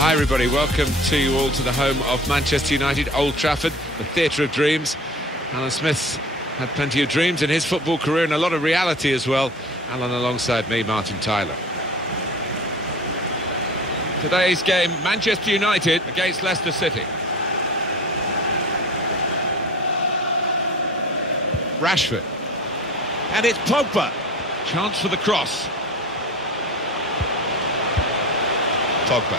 Hi everybody, welcome to you all to the home of Manchester United, Old Trafford, the theatre of dreams. Alan Smith had plenty of dreams in his football career and a lot of reality as well. Alan alongside me, Martin Tyler. Today's game, Manchester United against Leicester City. Rashford. And it's Pogba. Chance for the cross. Pogba.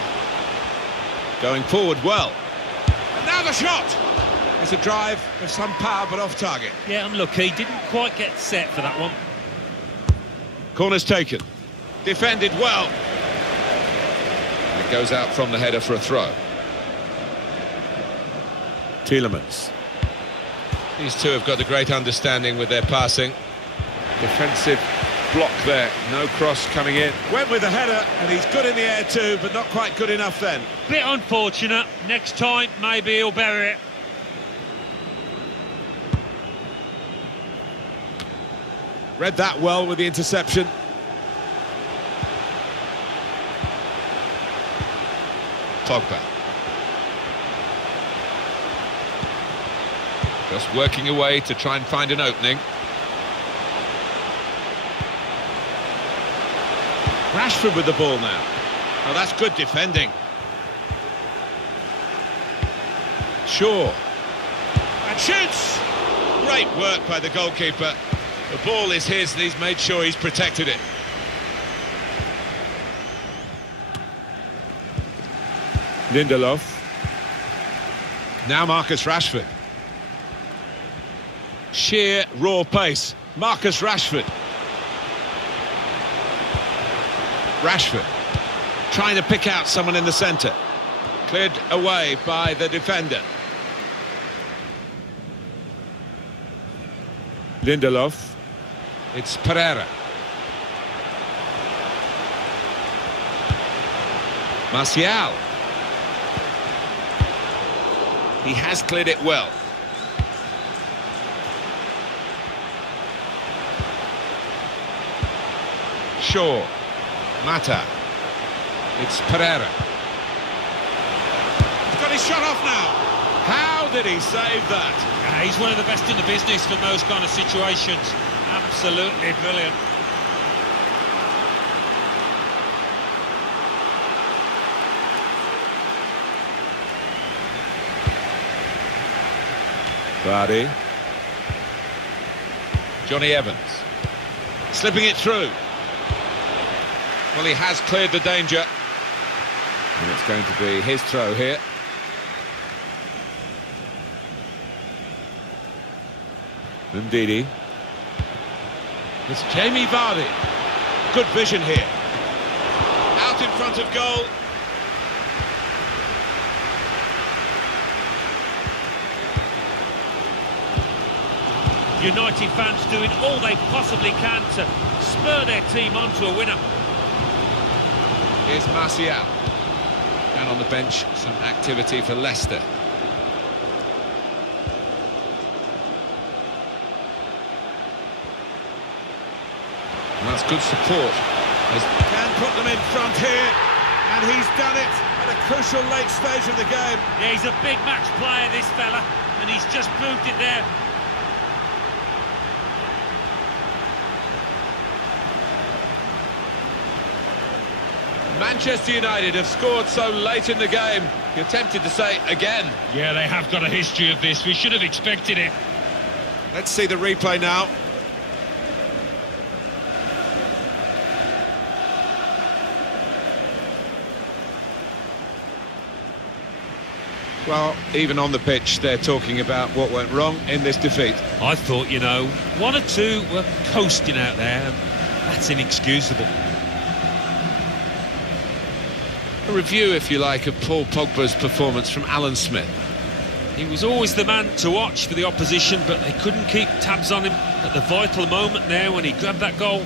Going forward well. And now the shot! It's a drive of some power but off target. Yeah, unlucky. Didn't quite get set for that one. Corner's taken. Defended well. And it goes out from the header for a throw. Tielemans. These two have got a great understanding with their passing. Defensive block there. No cross coming in. Went with the header, and he's good in the air too, but not quite good enough then. Bit unfortunate. Next time, maybe he'll bury it. Read that well with the interception. Pogba. Just working away to try and find an opening. Rashford with the ball now. Oh, that's good defending. Shaw. And shoots! Great work by the goalkeeper. The ball is his and he's made sure he's protected it. Lindelof. Now Marcus Rashford. Sheer raw pace. Marcus Rashford. Rashford trying to pick out someone in the centre. Cleared away by the defender. Lindelof. It's Pereira. Martial. He has cleared it well. Shaw. Mata. It's Pereira. He's got his shot off now. How did he save that? Yeah, he's one of the best in the business for those kind of situations. Absolutely brilliant. Vardy. Johnny Evans. Slipping it through. Well, he has cleared the danger. And it's going to be his throw here. Ndidi. It's Jamie Vardy. Good vision here. Out in front of goal. United fans doing all they possibly can to spur their team on to a winner. Here's Martial. And on the bench, some activity for Leicester. And that's good support. Can put them in front here, and he's done it at a crucial late stage of the game. Yeah, he's a big match player, this fella, and he's just proved it there. Manchester United have scored so late in the game, you're tempted to say again. Yeah, they have got a history of this. We should have expected it. Let's see the replay now. Well, even on the pitch, they're talking about what went wrong in this defeat. I thought, you know, one or two were coasting out there. That's inexcusable. A review, if you like, of Paul Pogba's performance from Alan Smith. He was always the man to watch for the opposition, but they couldn't keep tabs on him at the vital moment there when he grabbed that goal.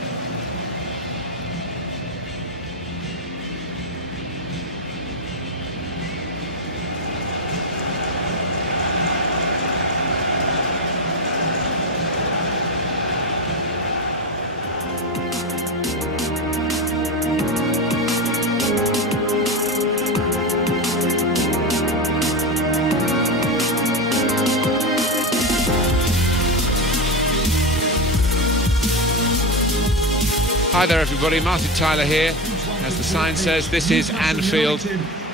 Hi there everybody, Martin Tyler here. As the sign says, this is Anfield,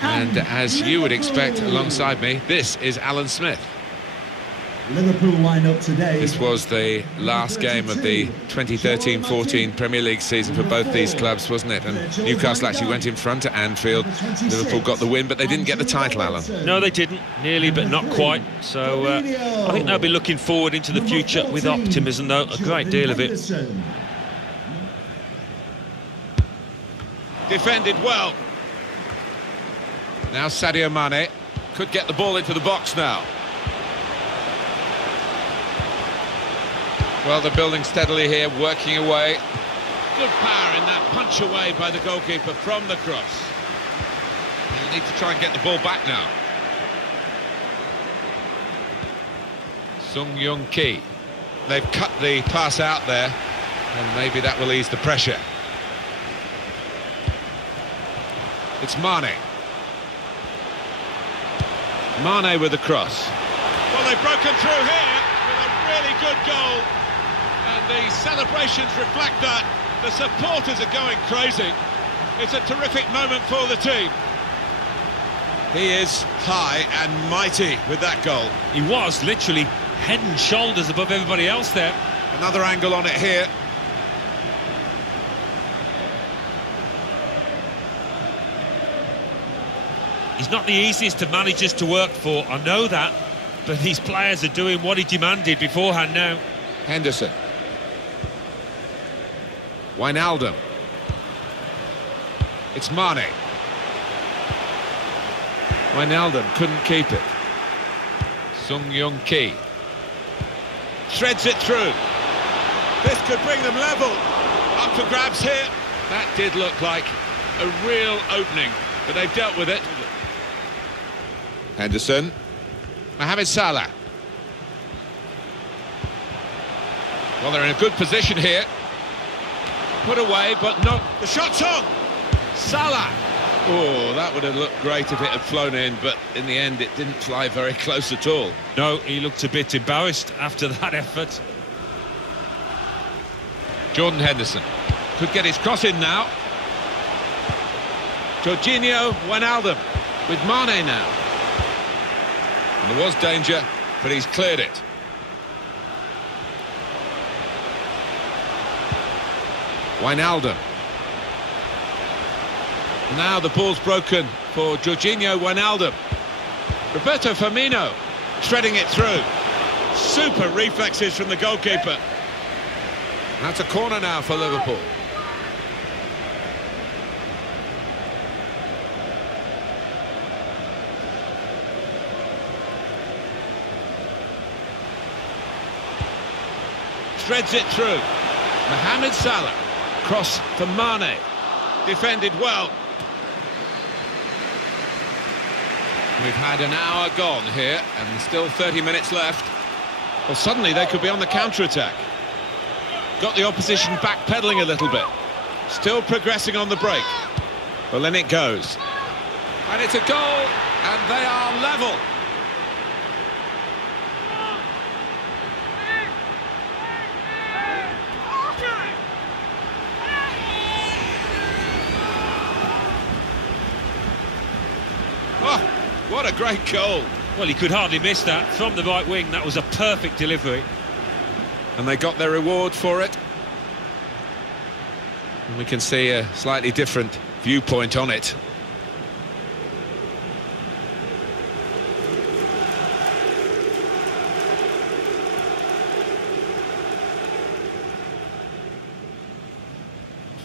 and as you would expect alongside me, this is Alan Smith. Liverpool line up today. This was the last game of the 2013-14 Premier League season for both these clubs, wasn't it? And Newcastle actually went in front at Anfield. Liverpool got the win, but they didn't get the title, Alan. No, they didn't. Nearly, but not quite. So I think they'll be looking forward into the future with optimism, though, a great deal of it. Defended well. Now Sadio Mane could get the ball into the box now. Well, they're building steadily here, working away. Good power in that punch away by the goalkeeper from the cross. They'll need to try and get the ball back now. Sung Young Ki. They've cut the pass out there, and maybe that will ease the pressure. It's Mane. Mane with the cross. Well, they've broken through here with a really good goal. And the celebrations reflect that. The supporters are going crazy. It's a terrific moment for the team. He is high and mighty with that goal. He was literally head and shoulders above everybody else there. Another angle on it here. He's not the easiest of managers to work for, I know that, but these players are doing what he demanded beforehand now. Henderson. Wijnaldum. It's Mane. Wijnaldum couldn't keep it. Sung Young Ki. Threads it through. This could bring them level. Up for grabs here. That did look like a real opening, but they've dealt with it. Henderson. Mohamed Salah. Well, they're in a good position here. Put away, but not... The shot's on! Salah! Oh, that would have looked great if it had flown in, but in the end it didn't fly very close at all. No, he looked a bit embarrassed after that effort. Jordan Henderson could get his cross in now. Jorginho Wijnaldum with Mane now. And there was danger, but he's cleared it. Wijnaldum. Now the ball's broken for Jorginho Wijnaldum. Roberto Firmino threading it through. Super reflexes from the goalkeeper. That's a corner now for Liverpool. Threads it through. Mohamed Salah. Cross for Mane. Defended well. We've had an hour gone here and still 30 minutes left. Well, suddenly they could be on the counter-attack. Got the opposition backpedaling a little bit. Still progressing on the break. Well, then it goes. And it's a goal, and they are level. Oh, what a great goal. Well, he could hardly miss that. From the right wing, that was a perfect delivery. And they got their reward for it. And we can see a slightly different viewpoint on it.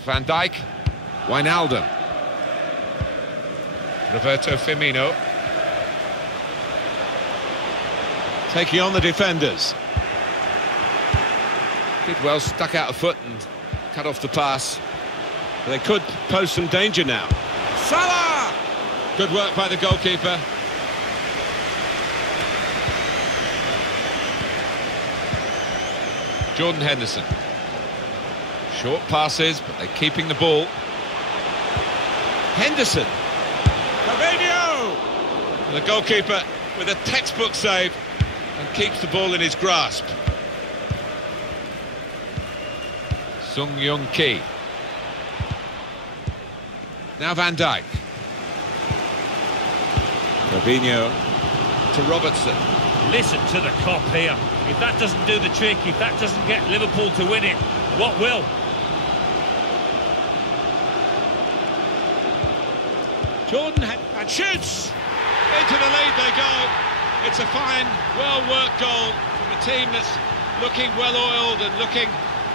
Van Dijk, Wijnaldum. Roberto Firmino. Taking on the defenders. Did well, stuck out a foot and cut off the pass. But they could pose some danger now. Salah! Good work by the goalkeeper. Jordan Henderson. Short passes, but they're keeping the ball. Henderson. Fabinho! And the goalkeeper with a textbook save and keeps the ball in his grasp. Sung Young Ki. Now Van Dijk. Fabinho to Robertson. Listen to the cop here. If that doesn't do the trick, if that doesn't get Liverpool to win it, what will? Jordan and shoots! Into the lead they go. It's a fine, well-worked goal from a team that's looking well-oiled and looking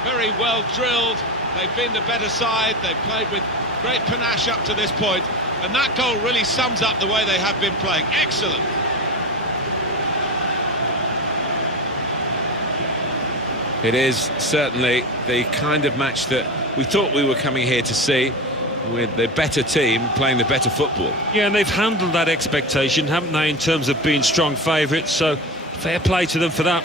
very well-drilled. They've been the better side. They've played with great panache up to this point, and that goal really sums up the way they have been playing. Excellent. It is certainly the kind of match that we thought we were coming here to see, with the better team playing the better football. Yeah, and they've handled that expectation, haven't they, in terms of being strong favourites, so fair play to them for that.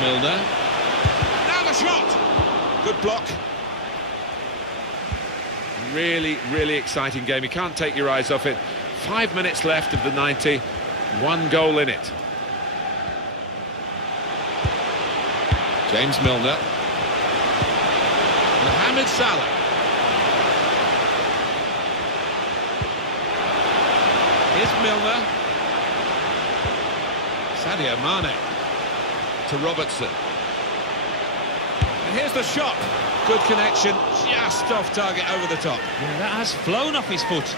Milner. Now the shot! Good block. Really, really exciting game. You can't take your eyes off it. 5 minutes left of the 90. 1 goal in it. James Milner. Mohamed Salah. Here's Milner. Sadio Mane to Robertson. And here's the shot. Good connection, just off target, over the top. Yeah, that has flown off his foot.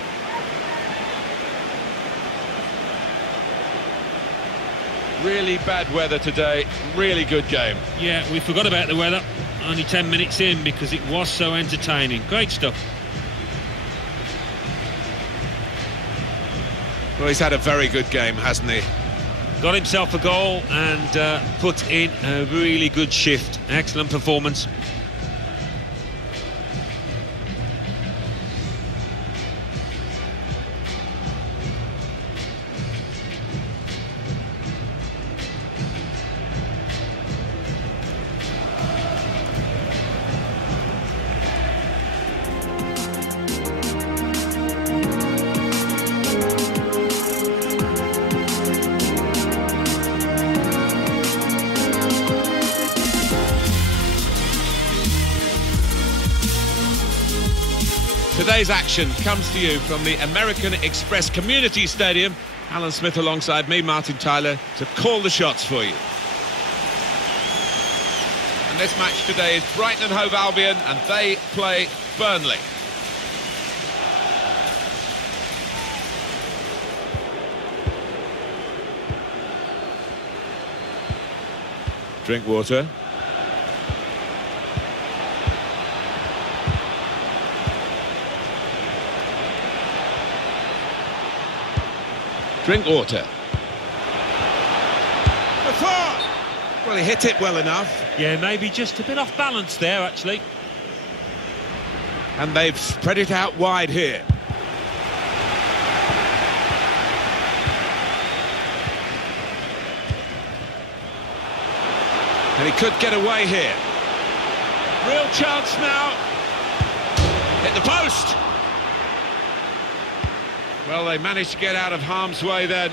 Really bad weather today, really good game. Yeah, we forgot about the weather. Only 10 minutes in because it was so entertaining. Great stuff. Well, he's had a very good game, hasn't he? Got himself a goal and put in a really good shift. Excellent performance. Today's action comes to you from the American Express Community Stadium. Alan Smith alongside me, Martin Tyler, to call the shots for you. And this match today is Brighton and Hove Albion, and they play Burnley. Drink water. Drink water. Well, he hit it well enough. Yeah, maybe just a bit off balance there, actually. And they've spread it out wide here. And he could get away here. Real chance now. Hit the post. Well, they managed to get out of harm's way then,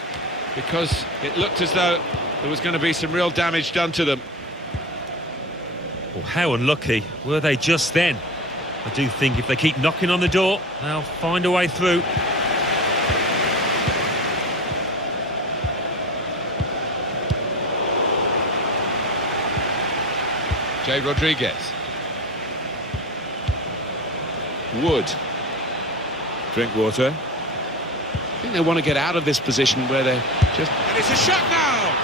because it looked as though there was going to be some real damage done to them. Well, how unlucky were they just then? I do think if they keep knocking on the door, they'll find a way through. Jay Rodriguez. Wood. Drink water. I think they want to get out of this position where they're just... And it's a shot now!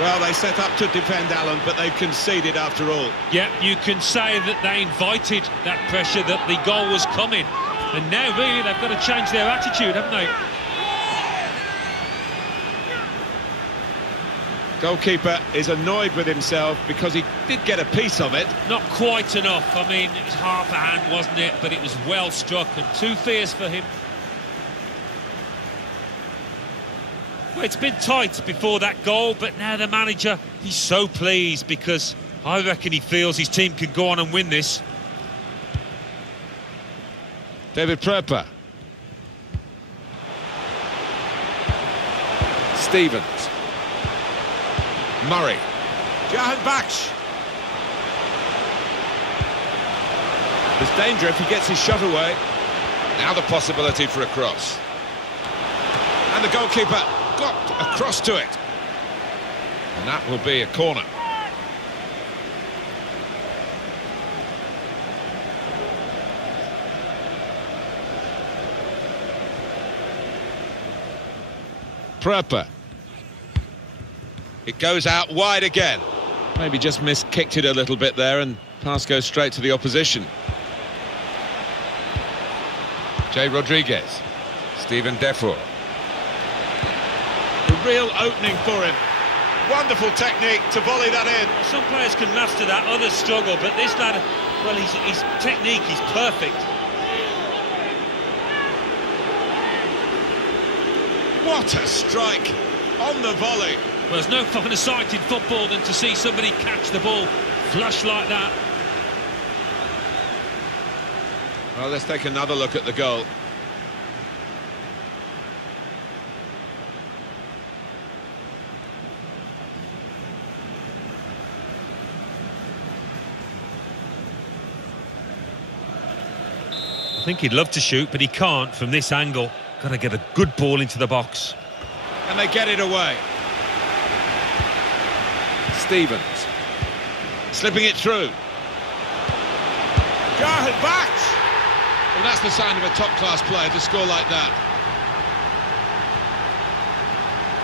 Well, they set up to defend, Alan, but they've conceded after all. Yeah, you can say that they invited that pressure, that the goal was coming. And now, really, they've got to change their attitude, haven't they? Goalkeeper is annoyed with himself because he did get a piece of it. Not quite enough. I mean, it was half a hand, wasn't it? But it was well struck and too fierce for him. Well, it's been tight before that goal, but now the manager, he's so pleased because I reckon he feels his team can go on and win this. David Pröper. Stevens. Murray. Jahan Baksh. There's danger if he gets his shot away. Now the possibility for a cross. And the goalkeeper got across to it. And that will be a corner. Pröper. It goes out wide again. Maybe just kicked it a little bit there, and pass goes straight to the opposition. Jay Rodriguez. Stephen Defour. The real opening for him. Wonderful technique to volley that in. Some players can master that, others struggle, but this lad, well, his technique is perfect. What a strike on the volley. Well, there's no finer sight in football than to see somebody catch the ball flush like that. Well, let's take another look at the goal. I think he'd love to shoot, but he can't from this angle. Got to get a good ball into the box. And they get it away. Stevens. Slipping it through. Garhead back! Well, that's the sign of a top-class player to score like that.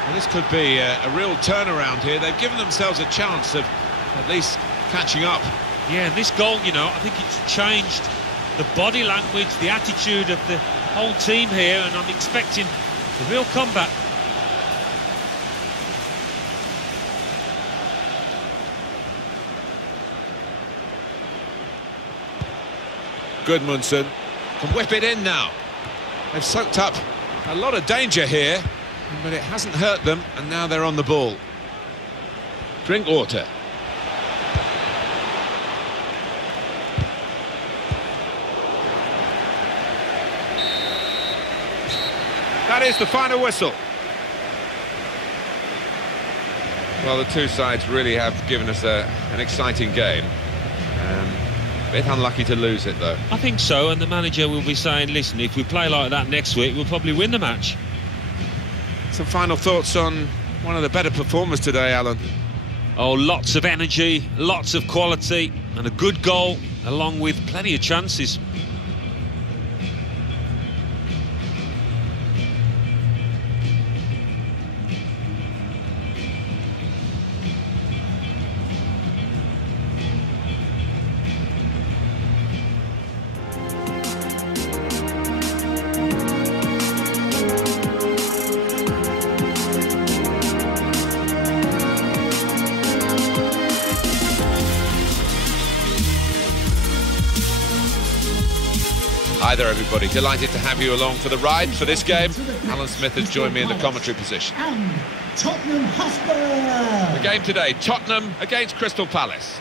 Well, this could be a real turnaround here. They've given themselves a chance of at least catching up. Yeah, and this goal, you know, I think it's changed the body language, the attitude of the whole team here, and I'm expecting a real comeback. Gudmundsson can whip it in now. They've soaked up a lot of danger here, but it hasn't hurt them, and now they're on the ball. Drinkwater. That is the final whistle. Well, the two sides really have given us an exciting game. A bit unlucky to lose it, though. I think so, and the manager will be saying, listen, if we play like that next week, we'll probably win the match. Some final thoughts on one of the better performers today, Alan? Oh, lots of energy, lots of quality, and a good goal, along with plenty of chances. Hi there, everybody. Delighted to have you along for the ride for this game. Alan Smith has joined me in the commentary position. And Tottenham Hotspur. The game today, Tottenham against Crystal Palace.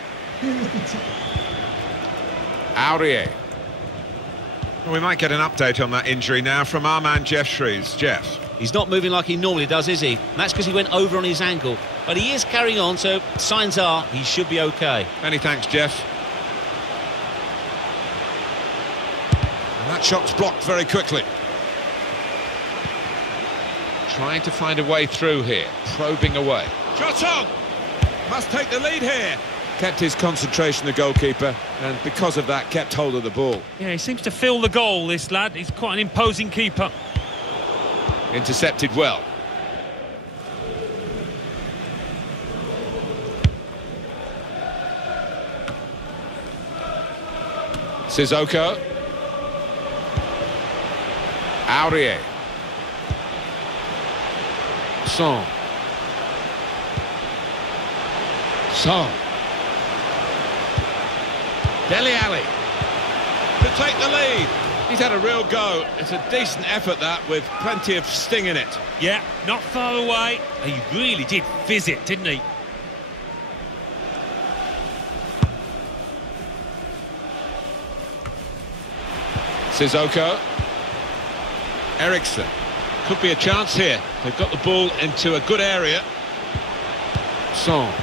Aurier. Well, we might get an update on that injury now from our man Jeff Shreves. Jeff. He's not moving like he normally does, is he? And that's because he went over on his ankle. But he is carrying on, so signs are he should be okay. Many thanks, Jeff. That shot's blocked very quickly. Trying to find a way through here, probing away. Shot on! Must take the lead here. Kept his concentration, the goalkeeper, and because of that, kept hold of the ball. Yeah, he seems to feel the goal, this lad. He's quite an imposing keeper. Intercepted well. Sissoko. Aurier. Son. Dele Alli to take the lead. He's had a real go. It's a decent effort, that, with plenty of sting in it. Yeah, not far away. He really did fizz it, didn't he? Sissoko. Eriksson. Could be a chance here. They've got the ball into a good area. Son.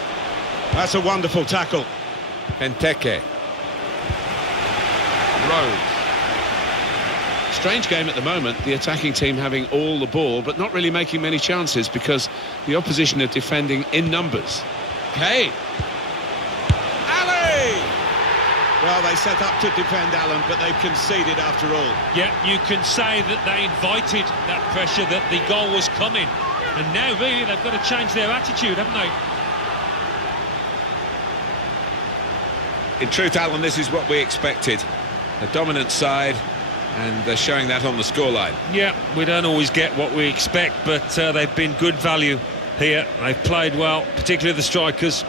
That's a wonderful tackle. Benteke. Rose. Strange game at the moment, the attacking team having all the ball, but not really making many chances because the opposition are defending in numbers. Kane. Ali! Well, they set up to defend Allen, but they've conceded after all. Yeah, you can say that they invited that pressure, that the goal was coming. And now, really, they've got to change their attitude, haven't they? In truth, Alan, this is what we expected. A dominant side, and they're showing that on the scoreline. Yeah, we don't always get what we expect, but they've been good value here. They've played well, particularly the strikers.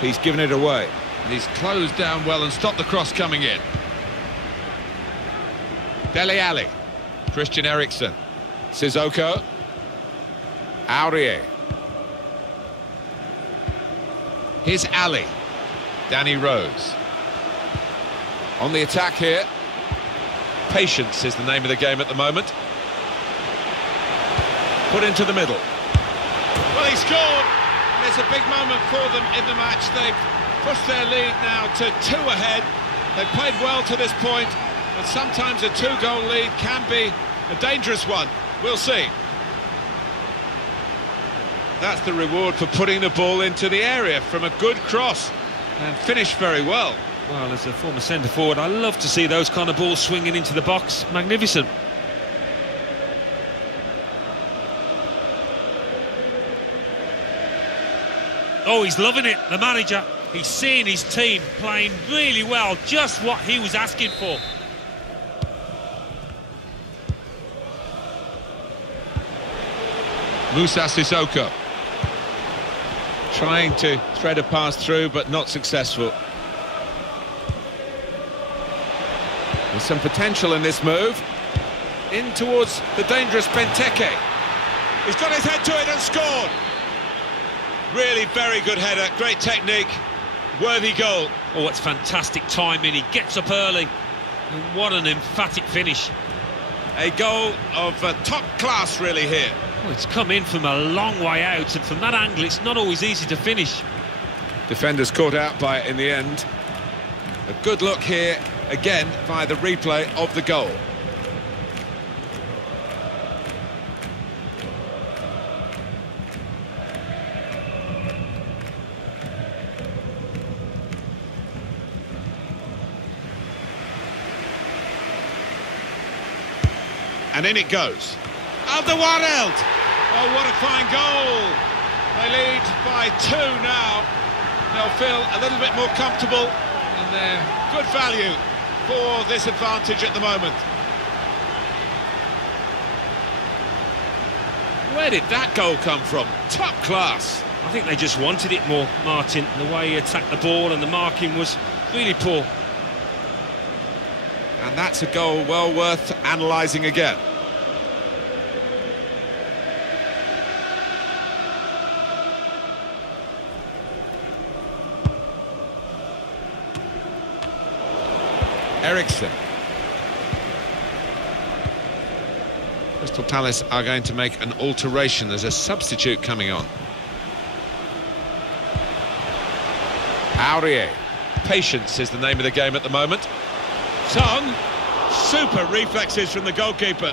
He's given it away. And he's closed down well and stopped the cross coming in. Dele Alli. Christian Eriksen. Sissoko. Aurier. Here's Ali. Danny Rose. On the attack here. Patience is the name of the game at the moment. Put into the middle. Well, he scored. And it's a big moment for them in the match. They've pushed their lead now to 2 ahead. They've played well to this point, but sometimes a 2-goal lead can be a dangerous one. We'll see. That's the reward for putting the ball into the area from a good cross and finished very well. Well, as a former centre-forward, I love to see those kind of balls swinging into the box. Magnificent. Oh, he's loving it, the manager. He's seeing his team playing really well, just what he was asking for. Moussa Sissoko. Trying to thread a pass through, but not successful. There's some potential in this move. In towards the dangerous Benteke. He's got his head to it and scored. Really very good header, great technique, worthy goal. Oh, it's fantastic timing. He gets up early. And what an emphatic finish. A goal of top class really here. Oh, it's come in from a long way out, and from that angle it's not always easy to finish. Defenders caught out by it in the end. A good look here, again, via the replay of the goal. And in it goes. Alderweireld! Oh, what a fine goal! They lead by 2 now. They'll feel a little bit more comfortable, and they're good value for this advantage at the moment. Where did that goal come from? Top class! I think they just wanted it more, Martin. The way he attacked the ball and the marking was really poor. And that's a goal well worth analysing again. Eriksen. Crystal Palace are going to make an alteration. There's a substitute coming on. Aurier. Patience is the name of the game at the moment. Son. Super reflexes from the goalkeeper.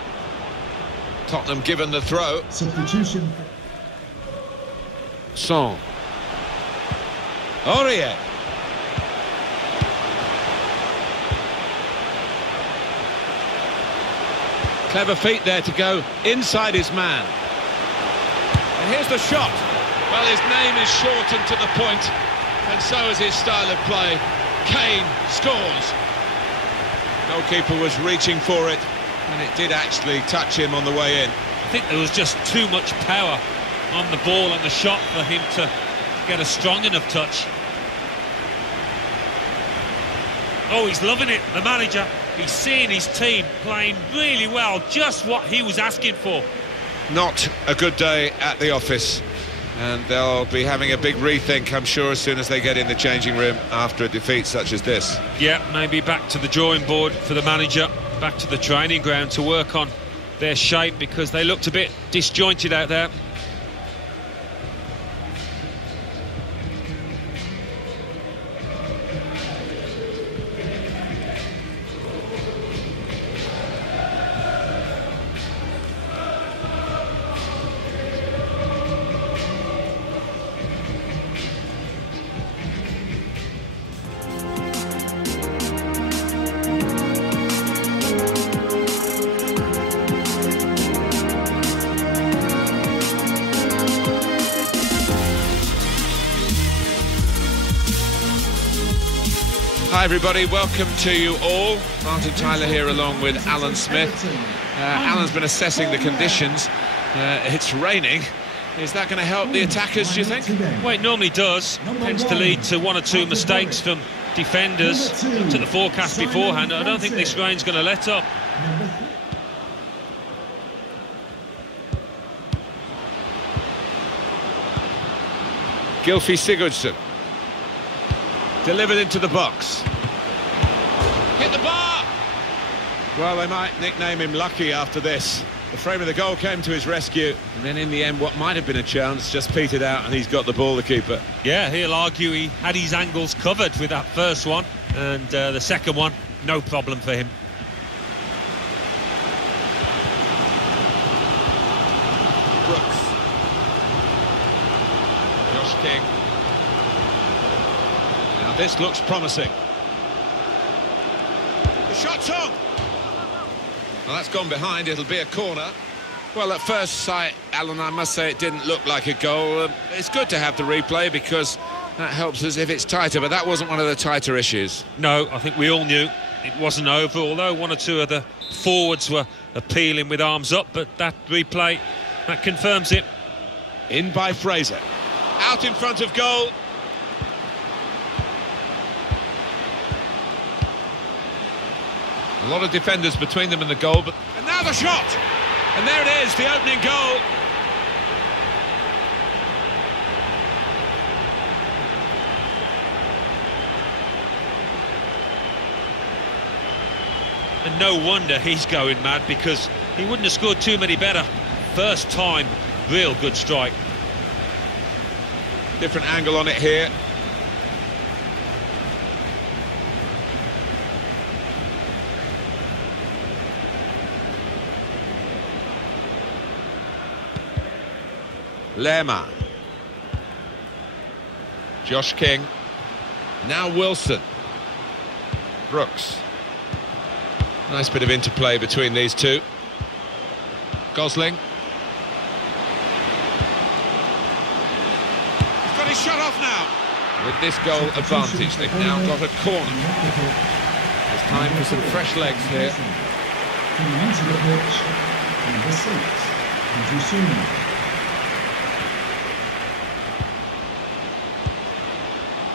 Tottenham given the throw. Substitution. Son. Aurier. Clever feet there to go inside his man. And here's the shot. Well, his name is shortened to the point, and so is his style of play. Kane scores. Goalkeeper was reaching for it, and it did actually touch him on the way in. I think there was just too much power on the ball and the shot for him to get a strong enough touch. Oh, he's loving it, the manager. He's seeing his team playing really well, just what he was asking for. Not a good day at the office, and they'll be having a big rethink, I'm sure, as soon as they get in the changing room after a defeat such as this. Yeah, maybe back to the drawing board for the manager, back to the training ground to work on their shape, because they looked a bit disjointed out there. Hi everybody, welcome to you all. Martin Tyler here along with Alan Smith. Alan's been assessing the conditions. It's raining. Is that going to help the attackers, do you think? Well, it normally does. Tends to lead to one or two mistakes from defenders. Looked at the forecast beforehand. I don't think this rain's going to let up. Gylfi Sigurdsson. Delivered into the box. Hit the bar! Well, they might nickname him Lucky after this. The frame of the goal came to his rescue, and then in the end, what might have been a chance just petered out, and he's got the ball, the keeper. Yeah, he'll argue he had his angles covered with that first one, and the second one, no problem for him. Brooks. Josh King. Now this looks promising. The shot's on! Well, that's gone behind, it'll be a corner. Well, at first sight, Alan, I must say it didn't look like a goal. It's good to have the replay because that helps us if it's tighter, but that wasn't one of the tighter issues. No, I think we all knew it wasn't over, although one or two of the forwards were appealing with arms up, but that replay, that confirms it. In by Fraser. Out in front of goal. A lot of defenders between them and the goal, but... And now the shot! And there it is, the opening goal. And no wonder he's going mad, because he wouldn't have scored too many better. First time, real good strike. Different angle on it here. Lerma. Josh King. Now Wilson. Brooks. Nice bit of interplay between these two. Gosling. He's got his shot off now. With this goal advantage, they've now got a corner. It's time for some fresh legs here. Coming into the pitch, number 6, Andrew Suman.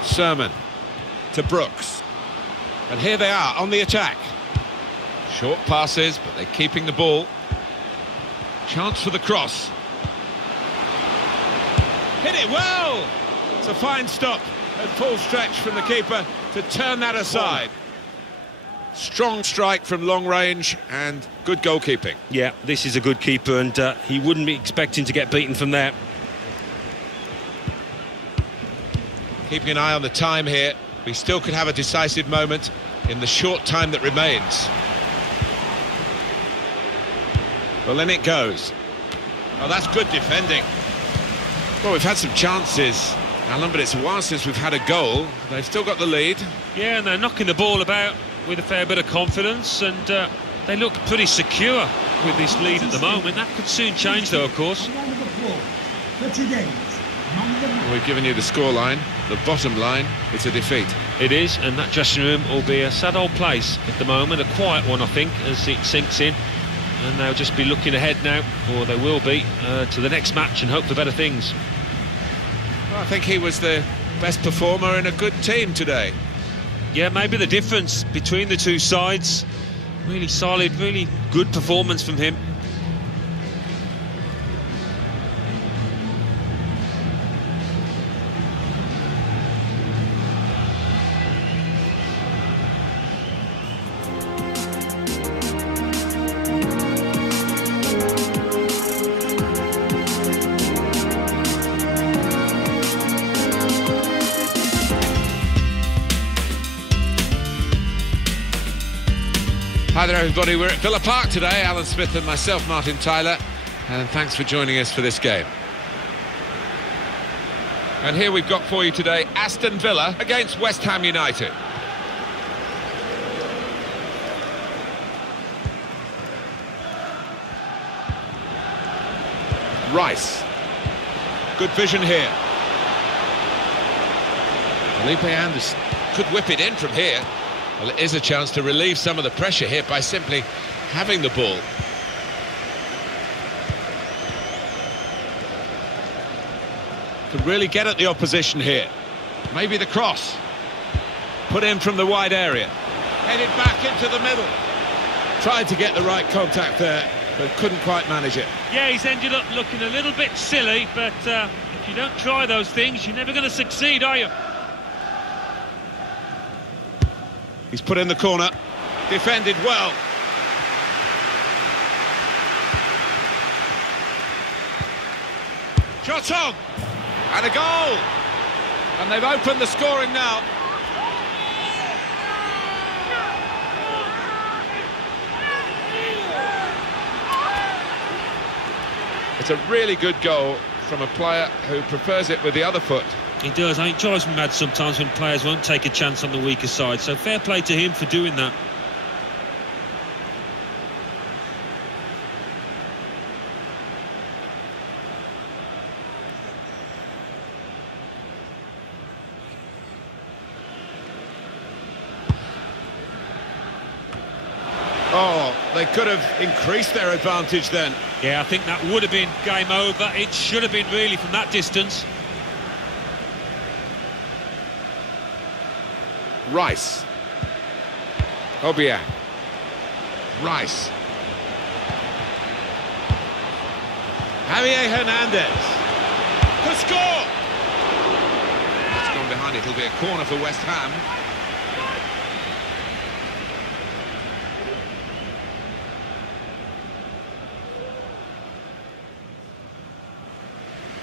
Sermon to Brooks, and here they are on the attack. Short passes, but they're keeping the ball. Chance for the cross. Hit it well. It's a fine stop at full stretch from the keeper to turn that aside. Strong strike from long range and good goalkeeping. Yeah, this is a good keeper, and he wouldn't be expecting to get beaten from there. Keeping an eye on the time here. We still could have a decisive moment in the short time that remains. Well, in it goes. Oh, that's good defending. Well, we've had some chances, Alan, but it's a while since we've had a goal. They've still got the lead. Yeah, and they're knocking the ball about with a fair bit of confidence, and they look pretty secure with this lead at the moment. That could soon change, though, of course. We've given you the scoreline. The bottom line, it's a defeat. It is, and that dressing room will be a sad old place at the moment. A quiet one, I think, as it sinks in. And they'll just be looking ahead now, or they will be, to the next match and hope for better things. Well, I think he was the best performer in a good team today. Yeah, maybe the difference between the two sides. Really solid, really good performance from him. Hi there everybody, we're at Villa Park today, Alan Smith and myself, Martin Tyler, and thanks for joining us for this game. And here we've got for you today Aston Villa against West Ham United. Rice. Good vision here. Felipe Anderson could whip it in from here. Well, it is a chance to relieve some of the pressure here by simply having the ball. Could really get at the opposition here. Maybe the cross. Put in from the wide area. Headed back into the middle. Tried to get the right contact there, but couldn't quite manage it. Yeah, he's ended up looking a little bit silly, but if you don't try those things, you're never going to succeed, are you? He's put in the corner. Defended well. Shot on! And a goal! And they've opened the scoring now. It's a really good goal from a player who prefers it with the other foot. He does. I think it drives me mad sometimes when players won't take a chance on the weaker side, so fair play to him for doing that. Oh, they could have increased their advantage then. Yeah, I think that would have been game over. It should have been really from that distance. Rice. Obiang. Rice. Javier Hernandez. Could score! That's gone behind. It'll be a corner for West Ham.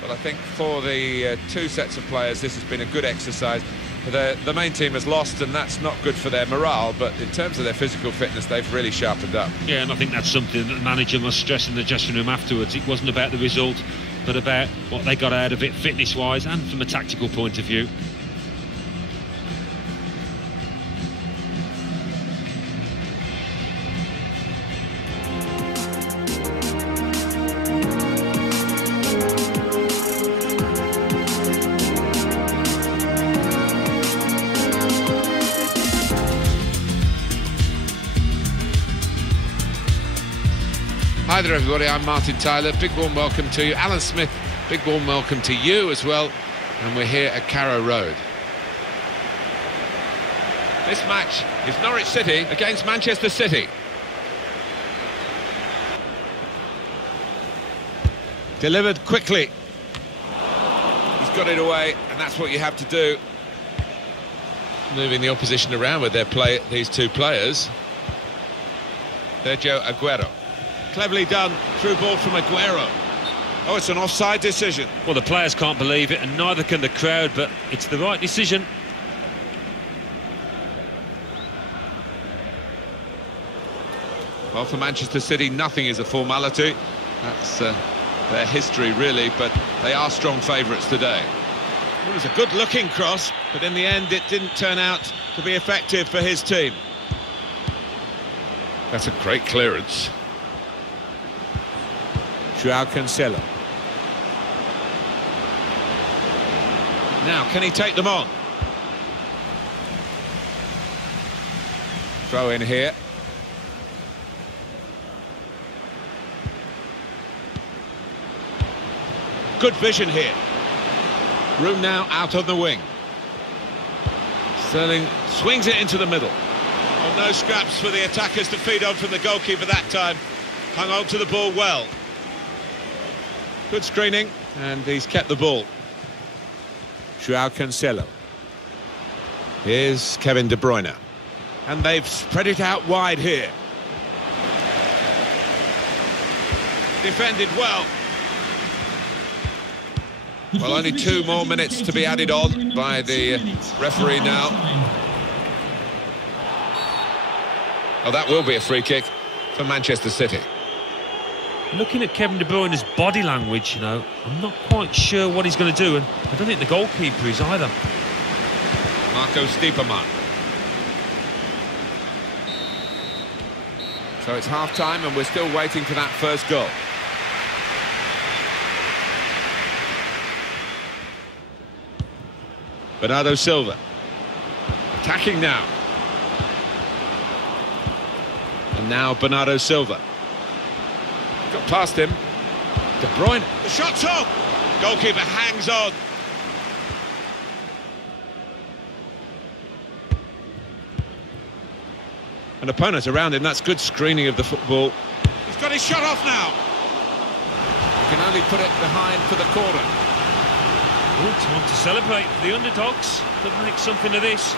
Well, I think for the two sets of players, this has been a good exercise. The main team has lost, and that's not good for their morale, but in terms of their physical fitness, they've really sharpened up. Yeah, and I think that's something that the manager must stress in the dressing room afterwards. It wasn't about the result, but about what they got out of it fitness-wise and from a tactical point of view. Hi there everybody, I'm Martin Tyler. Big warm welcome to you. Alan Smith, big warm welcome to you as well. And we're here at Carrow Road. This match is Norwich City against Manchester City. Delivered quickly. He's got it away, and that's what you have to do. Moving the opposition around with these two players. Sergio Aguero. Cleverly done, through ball from Aguero. Oh, it's an offside decision. Well, the players can't believe it, and neither can the crowd, but it's the right decision. Well, for Manchester City, nothing is a formality. That's their history, really, but they are strong favourites today. It was a good-looking cross, but in the end, it didn't turn out to be effective for his team. That's a great clearance. João Cancelo. Now, can he take them on? Throw in here. Good vision here. Room now out on the wing. Sterling swings it into the middle. Oh, no scraps for the attackers to feed on from the goalkeeper that time. Hung on to the ball well. Good screening, and he's kept the ball. João Cancelo. Here's Kevin De Bruyne. And they've spread it out wide here. Defended well. Well, only 2 more minutes to be added on by the referee now. Oh, that will be a free kick for Manchester City. Looking at Kevin De Bruyne's body language, I'm not quite sure what he's going to do, and I don't think the goalkeeper is either. Marco Stiepermann. So it's half-time and we're still waiting for that first goal. Bernardo Silva. Attacking now. And now Bernardo Silva. Got past him. De Bruyne. The shot's on! Goalkeeper hangs on. An opponent around him, that's good screening of the football. He's got his shot off now. He can only put it behind for the corner. Oh, time to celebrate for the underdogs. Could make something of this.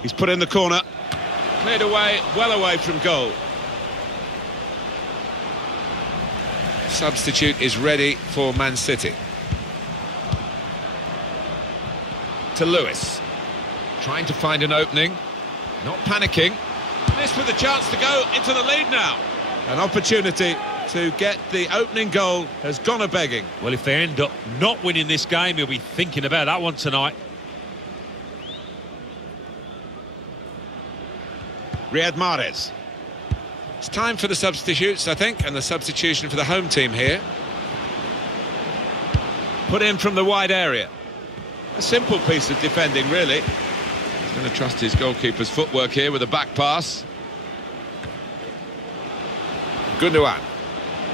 He's put in the corner. Cleared away, well away from goal. Substitute is ready for Man City. To Lewis. Trying to find an opening. Not panicking. This with a chance to go into the lead now. An opportunity to get the opening goal has gone a-begging. Well, if they end up not winning this game, he'll be thinking about that one tonight. Riyad Mahrez. It's time for the substitutes, I think, and the substitution for the home team here. Put in from the wide area. A simple piece of defending, really. He's going to trust his goalkeeper's footwork here with a back pass. Gundogan.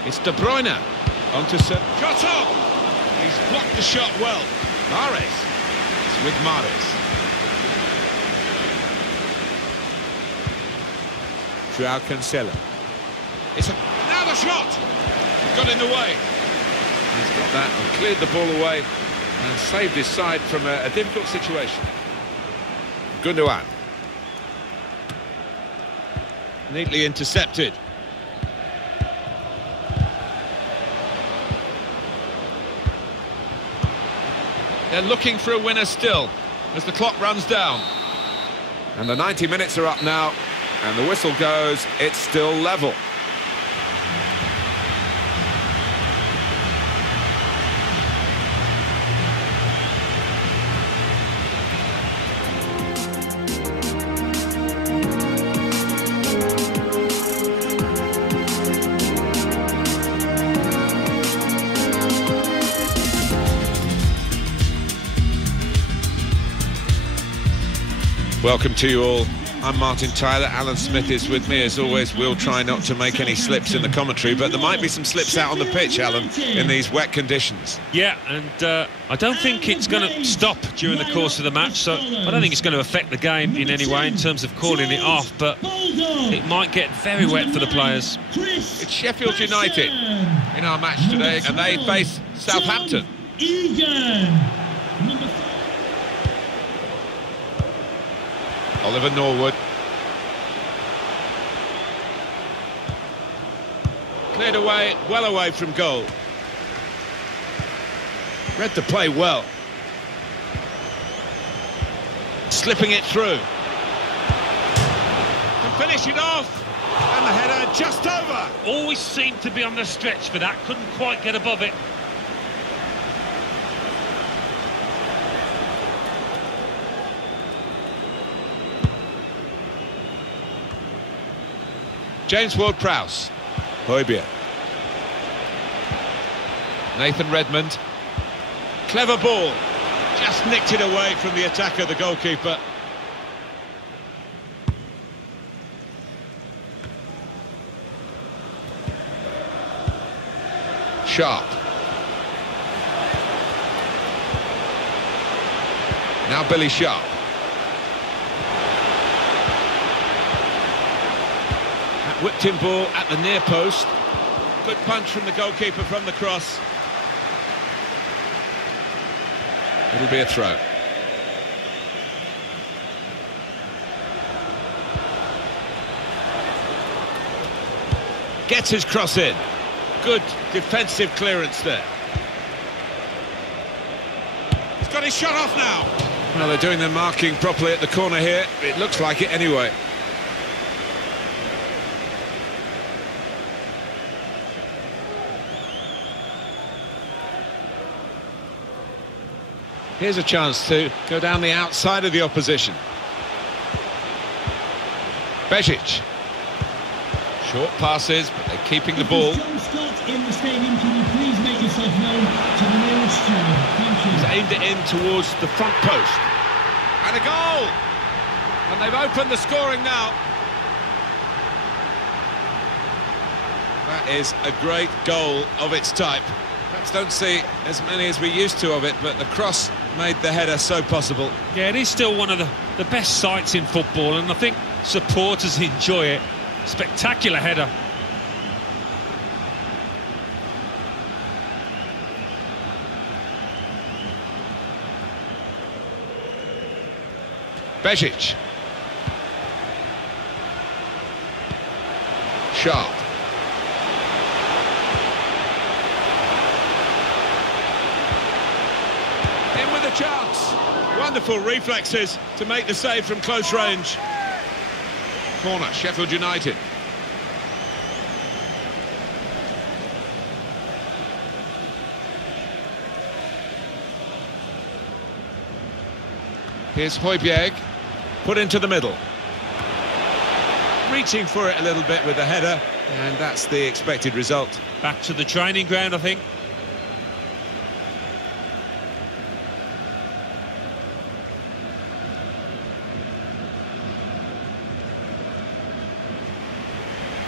It's De Bruyne. Onto shot on! He's blocked the shot well. Mahrez. It's with Mahrez. Joao Cancelo. Now the shot! Got in the way. He's got that and cleared the ball away and saved his side from a difficult situation. Gundogan. Neatly intercepted. They're looking for a winner still as the clock runs down. And the 90 minutes are up now. And the whistle goes, it's still level. Welcome to you all. I'm Martin Tyler. Alan Smith is with me as always. We'll try not to make any slips in the commentary, but there might be some slips out on the pitch, Alan, in these wet conditions. Yeah, and I don't think it's going to stop during the course of the match, so I don't think it's going to affect the game in any way in terms of calling it off, but it might get very wet for the players. It's Sheffield United in our match today, and they face Southampton. Oliver Norwood. Cleared away, well away from goal. Read the play well. Slipping it through. Can finish it off. And the header just over. Always seemed to be on the stretch for that. Couldn't quite get above it. James Ward-Prowse. Højbjerg. Nathan Redmond. Clever ball. Just nicked it away from the attacker, the goalkeeper. Sharp. Now Billy Sharp. Whipped in ball at the near post. Good punch from the goalkeeper from the cross. It'll be a throw. Gets his cross in. Good defensive clearance there. He's got his shot off now. Well, they're doing their marking properly at the corner here. It looks like it anyway. Here's a chance to go down the outside of the opposition. Bežic. Short passes, but they're keeping the ball. John Scott in the stadium, can you please make yourself known to the nearest steward? Thank you. He's aimed it in towards the front post. And a goal! And they've opened the scoring now. That is a great goal of its type. Perhaps don't see as many as we used to of it, but the cross made the header so possible. Yeah, it is still one of the best sights in football, and I think supporters enjoy it. Spectacular header. Bežic. Sharp. In with a chance. Wonderful reflexes to make the save from close range. Corner, Sheffield United. Here's Højbjerg, put into the middle. Reaching for it a little bit with the header, and that's the expected result. Back to the training ground, I think.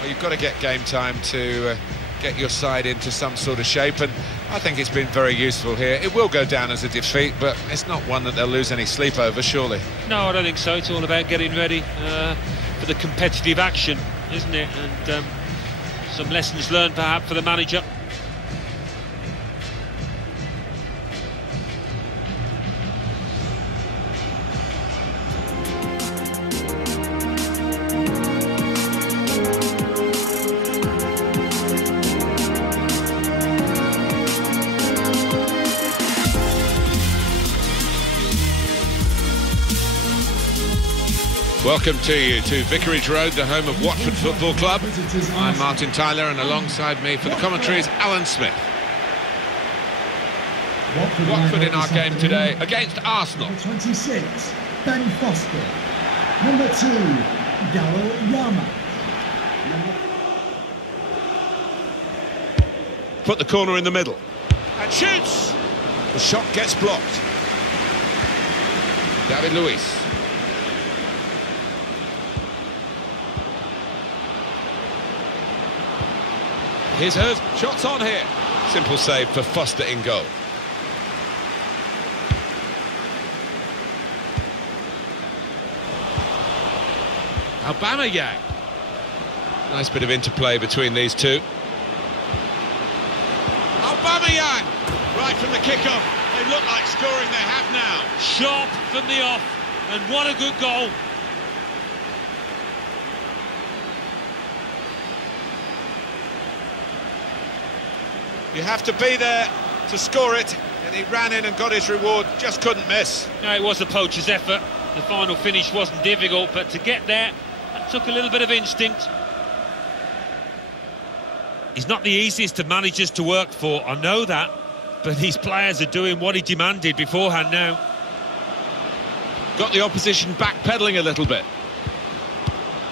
Well, you've got to get game time to get your side into some sort of shape, and I think it's been very useful here. It will go down as a defeat, but it's not one that they'll lose any sleep over, surely. No, I don't think so. It's all about getting ready for the competitive action, isn't it? And some lessons learned, perhaps, for the manager. Welcome to you to Vicarage Road, the home of Watford Football Club. I'm Martin Tyler, and alongside me for the commentary is Alan Smith. Watford in our game today against Arsenal. 26, Ben Foster. Number 2, Daryl Yama. Put the corner in the middle. And shoots! The shot gets blocked. David Luiz. Here's hers. Shots on here. Simple save for Foster in goal. Aubameyang. Nice bit of interplay between these two. Aubameyang! Right from the kickoff. They look like scoring, they have now. Sharp from the off, and what a good goal. You have to be there to score it, and he ran in and got his reward, just couldn't miss. No, it was a poacher's effort. The final finish wasn't difficult, but to get there, that took a little bit of instinct. He's not the easiest of managers to work for, I know that, but these players are doing what he demanded beforehand now. Got the opposition backpedaling a little bit.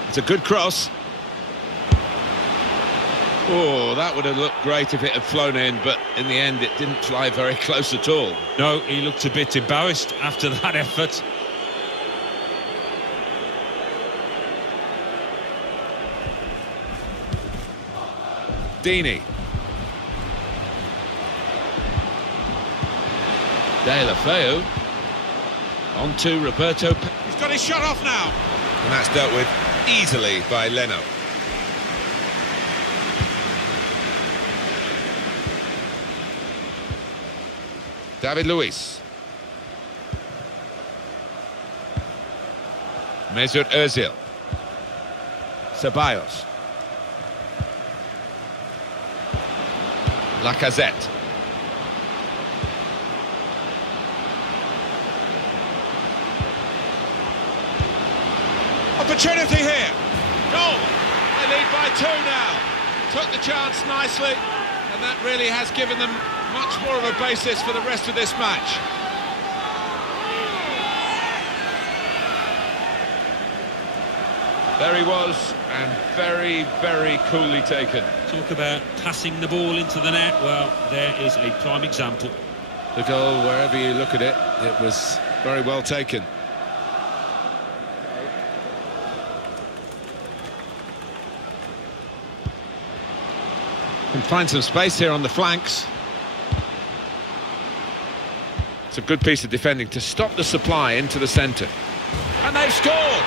It's a good cross. Oh, that would have looked great if it had flown in, but in the end it didn't fly very close at all. No, he looked a bit embarrassed after that effort. Deeney. De La Feu. On to Roberto. He's got his shot off now. And that's dealt with easily by Leno. David Luiz. Mesut Özil. Ceballos. Lacazette. Opportunity here. Goal. They lead by 2 now. Took the chance nicely, and that really has given them much more of a basis for the rest of this match. There he was, and very, very coolly taken. Talk about passing the ball into the net. Well, there is a prime example. The goal, wherever you look at it, it was very well taken. Can find some space here on the flanks. It's a good piece of defending to stop the supply into the centre. And they've scored!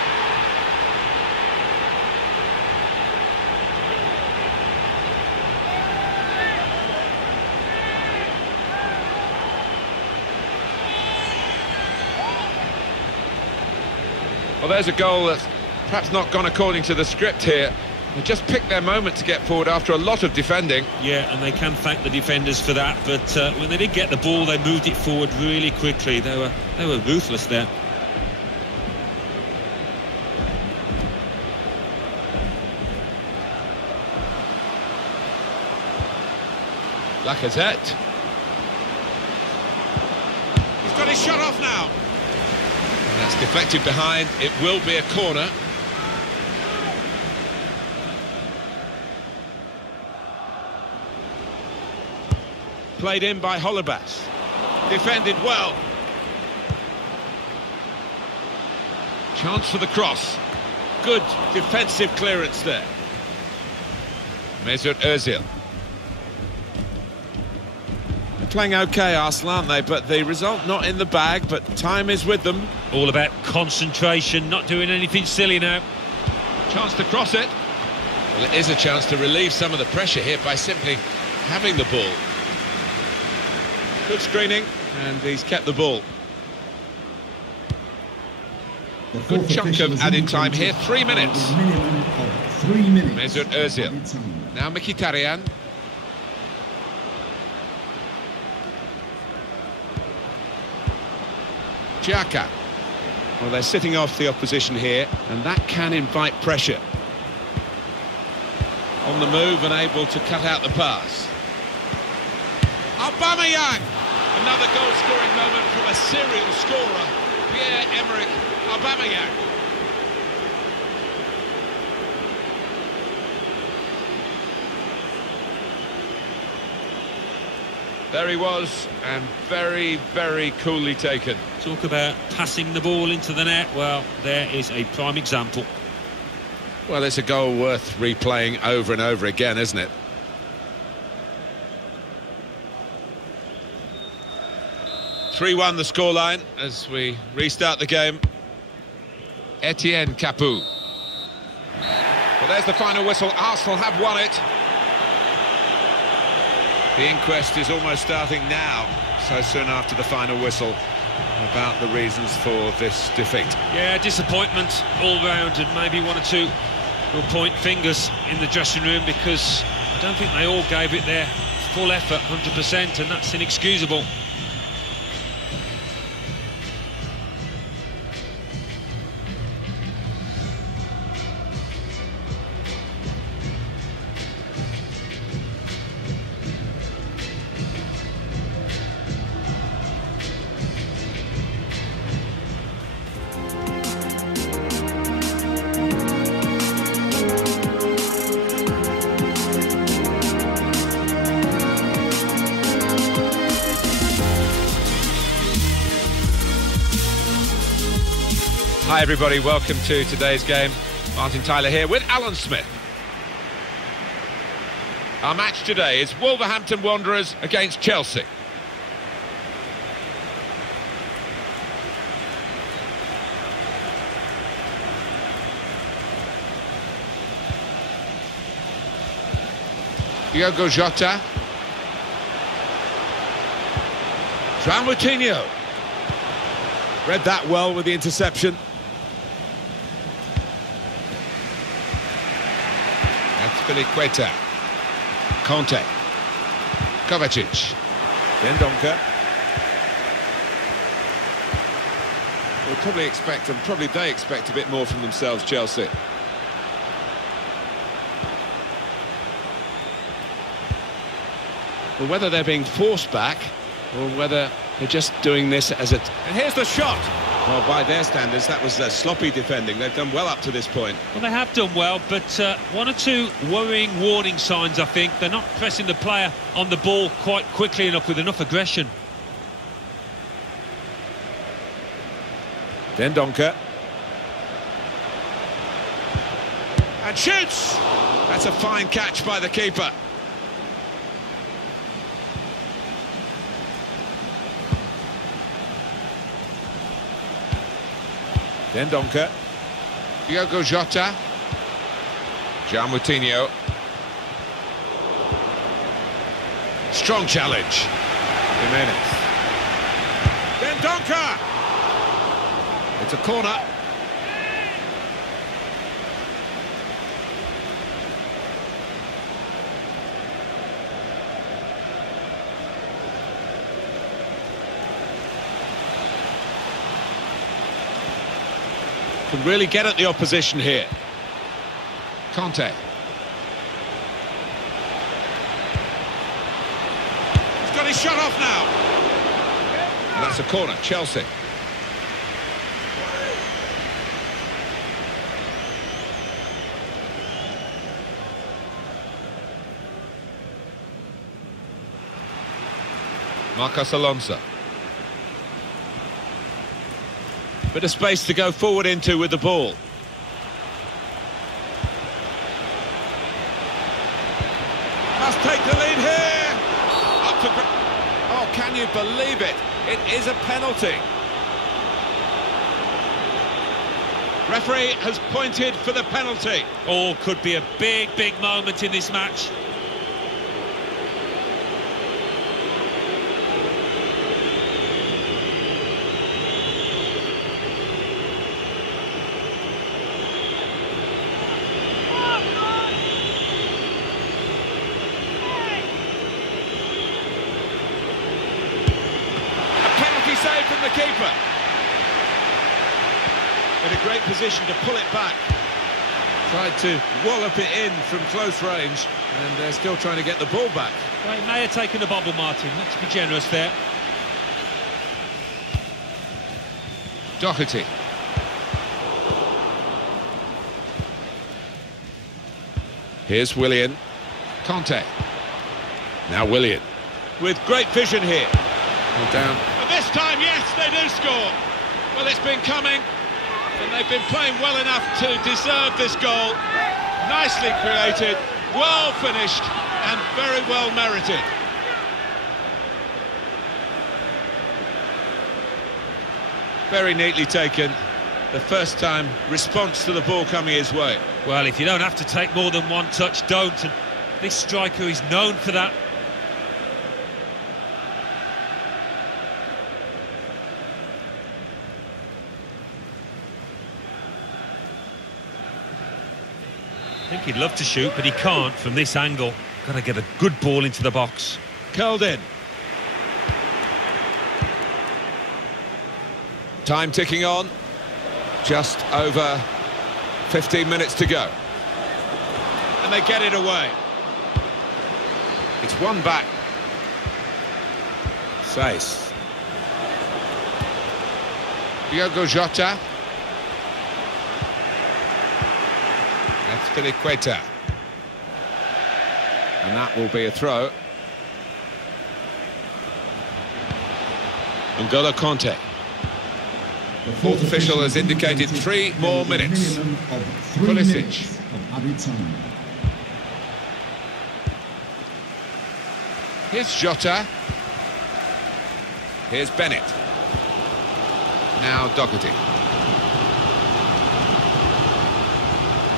Well, there's a goal that's perhaps not gone according to the script here. They just picked their moment to get forward after a lot of defending. Yeah, and they can thank the defenders for that, but when they did get the ball, they moved it forward really quickly. They were ruthless there. Lacazette. He's got his shot off now. And that's deflected behind. It will be a corner. Played in by Holebas. Defended well. Chance for the cross. Good defensive clearance there. Mesut Ozil. They're playing okay, Arsenal, aren't they? But the result not in the bag, but time is with them. All about concentration, not doing anything silly now. Chance to cross it. Well, it is a chance to relieve some of the pressure here by simply having the ball. Good screening, and he's kept the ball. Good chunk of added time here, 3 minutes. Minimum of 3 minutes. Mesut Ozil. Now Mkhitaryan. Xhaka. Well, they're sitting off the opposition here, and that can invite pressure. On the move and able to cut out the pass. Aubameyang! Another goal-scoring moment from a serial scorer, Pierre-Emerick Aubameyang. There he was, and very, very coolly taken. Talk about passing the ball into the net. Well, there is a prime example. Well, it's a goal worth replaying over and over again, isn't it? (3-1) the scoreline as we restart the game. Etienne Capoue. Well, there's the final whistle. Arsenal have won it. The inquest is almost starting now, so soon after the final whistle, about the reasons for this defeat. Yeah, disappointment all round, and maybe one or two will point fingers in the dressing room, because I don't think they all gave it their full effort, 100%, and that's inexcusable. Hi everybody, welcome to today's game. Martin Tyler here with Alan Smith. Our match today is Wolverhampton Wanderers against Chelsea. Diogo Jota. João Moutinho. Read that well with the interception. That's Filiqueta. Conte. Kovacic. Dendoncker. We'll probably expect, and probably they expect a bit more from themselves, Chelsea. Well, whether they're being forced back, or whether they're just doing this as a... And here's the shot! Well, by their standards, that was sloppy defending. They've done well up to this point. Well, they have done well, but one or two worrying warning signs, I think. They're not pressing the player on the ball quite quickly enough with enough aggression. Dendoncker. And shoots! That's a fine catch by the keeper. Dendoncker. Diogo Jota. João Moutinho. Strong challenge. Jimenez. Dendoncker! It's a corner. Can really get at the opposition here. Conte. He's got his shot off now. And that's a corner, Chelsea. Marcos Alonso. Bit of space to go forward into with the ball. Must take the lead here. Up to... Oh, can you believe it? It is a penalty. Referee has pointed for the penalty. Oh, could be a big, big moment in this match. Save from the keeper. In a great position to pull it back. Tried to wallop it in from close range, and they're still trying to get the ball back. Well, he may have taken the bobble, Martin. Let's be generous there. Doherty. Here's Willian. Conte. Now Willian. With great vision here. Down. And this time, yes, they do score. Well, it's been coming, and they've been playing well enough to deserve this goal. Nicely created, well finished, and very well merited. Very neatly taken. The first time response to the ball coming his way. Well, if you don't have to take more than one touch, don't. And this striker is known for that. I think he'd love to shoot, but he can't from this angle. Got to get a good ball into the box. Curled in. Time ticking on. Just over 15 minutes to go. And they get it away. It's one back. Sace. Diogo Jota. Filiqueta. And that will be a throw. N'Golo Conte. The fourth official has indicated 3 more minutes. Pulisic. Here's Jota. Here's Bennett. Now Doherty.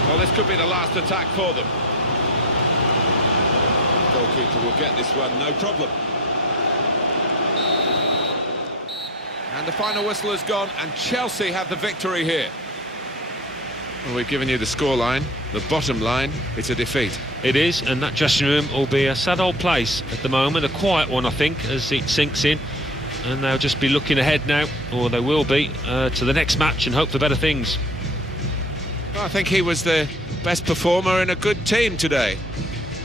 Well, this could be the last attack for them. The goalkeeper will get this one, no problem. And the final whistle has gone, and Chelsea have the victory here. Well, we've given you the scoreline. The bottom line, it's a defeat. It is, and that dressing room will be a sad old place at the moment. A quiet one, I think, as it sinks in. And they'll just be looking ahead now, or they will be, to the next match and hope for better things. Well, I think he was the best performer in a good team today.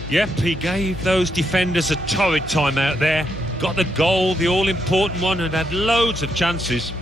Yep, he gave those defenders a torrid time out there. Got the goal, the all-important one, and had loads of chances.